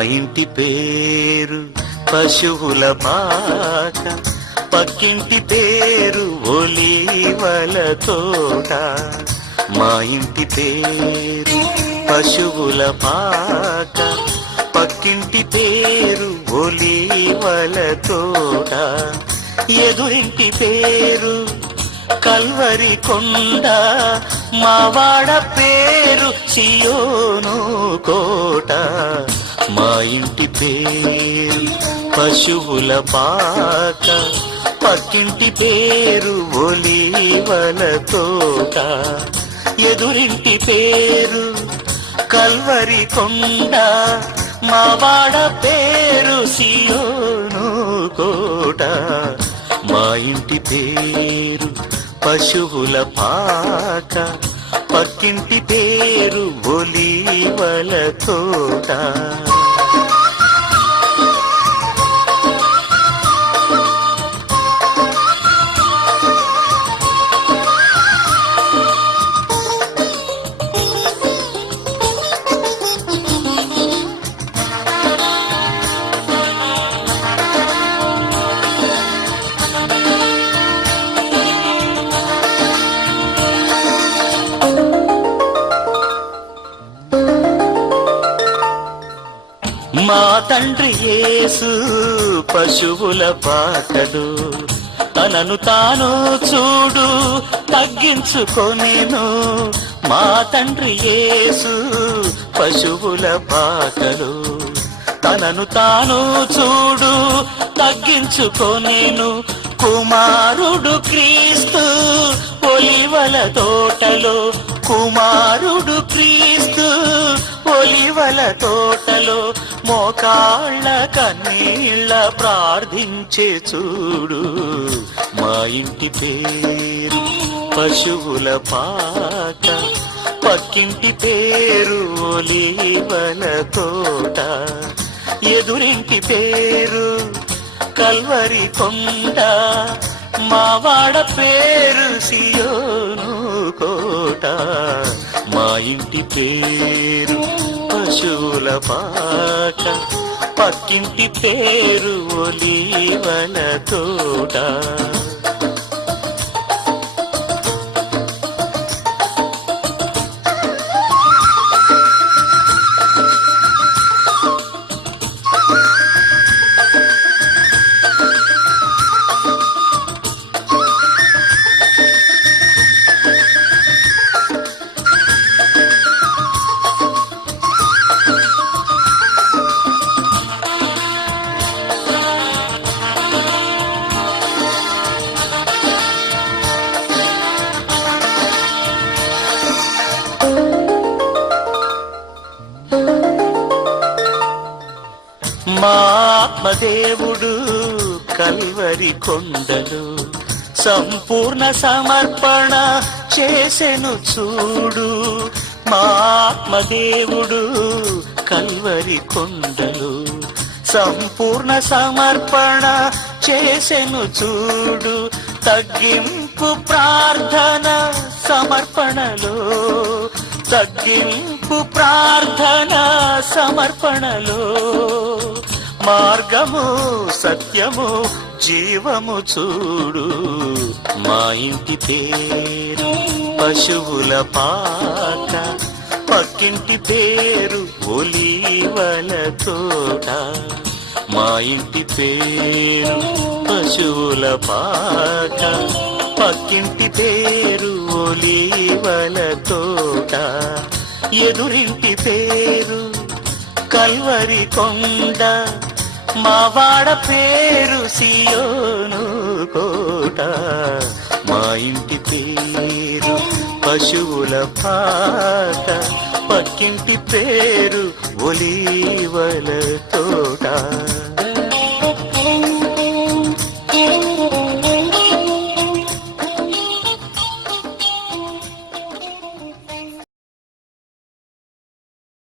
ఇంటి పేరు పశువుల పాక, పక్కింటి పేరు ఒలీవల తోట. మా ఇంటి పేరు పశువుల పాక, పక్కింటి పేరు ఒలీవల తోట. ఎదురింటి పేరు కల్వరి కొండ, మావాడ పేరు సియోను కోట. మా ఇంటి పేరు పశువుల పాక, పక్కింటి పేరు ఒలీవల తోట. ఎదురింటి పేరు కల్వరి కొండ, మావాడ పేరు సియోను కోట. మా ఇంటి పేరు పశువుల పాక, పక్కింటి పేరు ఒలీవల తోట. మా తండ్రి యేసు పశువుల పాకలు, తనను తాను చూడు తగ్గించుకొనెను. మా తండ్రి యేసు పశువుల పాకలు, తనను తాను చూడు తగ్గించుకొనెను. కుమారుడు క్రీస్తు ఒలీవల తోటలో, కుమారుడు క్రీస్తు ఒలీవల తోటలో. మోకాళ్ళ కన్నీళ్ళ ప్రార్థించే చూడు. మా ఇంటి పేరు పశువుల పాక, పక్కింటి పేరు ఒలీవల తోట. ఎదురింటి పేరు కల్వరి కొండ, మావాడ పేరు సియోను కోట. మా ఇంటి పేరు పశువుల పాక, పక్కింటి పేరు ఒలీవల తోట. మా ఆత్మదేవుడు కల్వరి కొండలు సంపూర్ణ సమర్పణ చేసెను చూడు. మా ఆత్మదేవుడు కల్వరి కొండలు సంపూర్ణ సమర్పణ చేసెను చూడు. తగ్గింపు ప్రార్థన సమర్పణలో, తగ్గింపు ప్రార్థన సమర్పణలో. మార్గము సత్యము జీవము చూడు. మా ఇంటి పేరు పశువుల పాక, పక్కింటి పేరు ఒలీవల తోట. మా ఇంటి పేరు పశువుల పాక, పక్కింటి పేరు ఒలీవల తోట. ఎదురింటి పేరు కల్వరి కొండ, మావాడ పేరు సియోను కోట. మా ఇంటి పేరు పశువుల పాక, పక్కింటి పేరు ఒలీవల తోట.